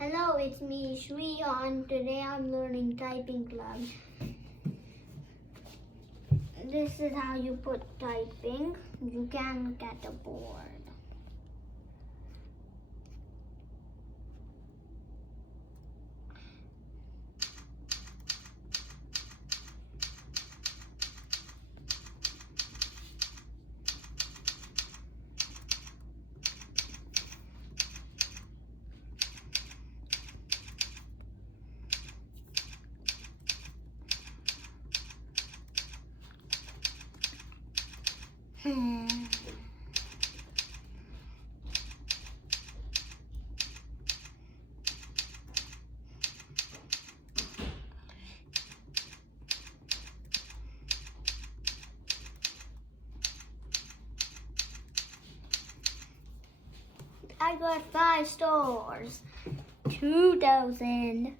Hello, it's me, Shreyan. Today I'm learning Typing Club. This is how you put typing. You can get a board. I got 5 stars. 2,000.